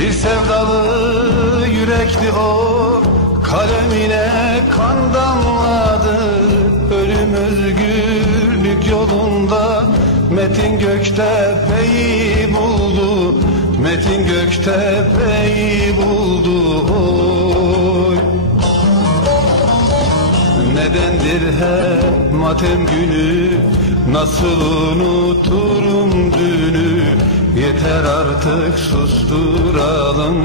Bir sevdalı yürekli o Kalemine kan damladı. Ölüm özgürlük yolunda Metin Göktepe'yi buldu. Metin Göktepe'yi buldu oy. Nedendir her matem günü? Nasıl unuturum dünü Yeter artık susturalım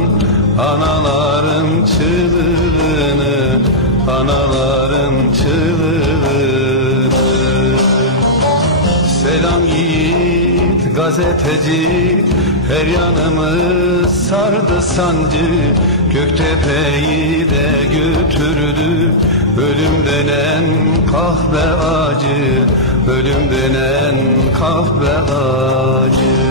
Anaların çığlığını Anaların çığlığını Selam yiğit gazeteci Her yanımız sardı sancı. Göktepe'yi de götürdü Ölüm denen kahve acı Ölüm denen kahve acı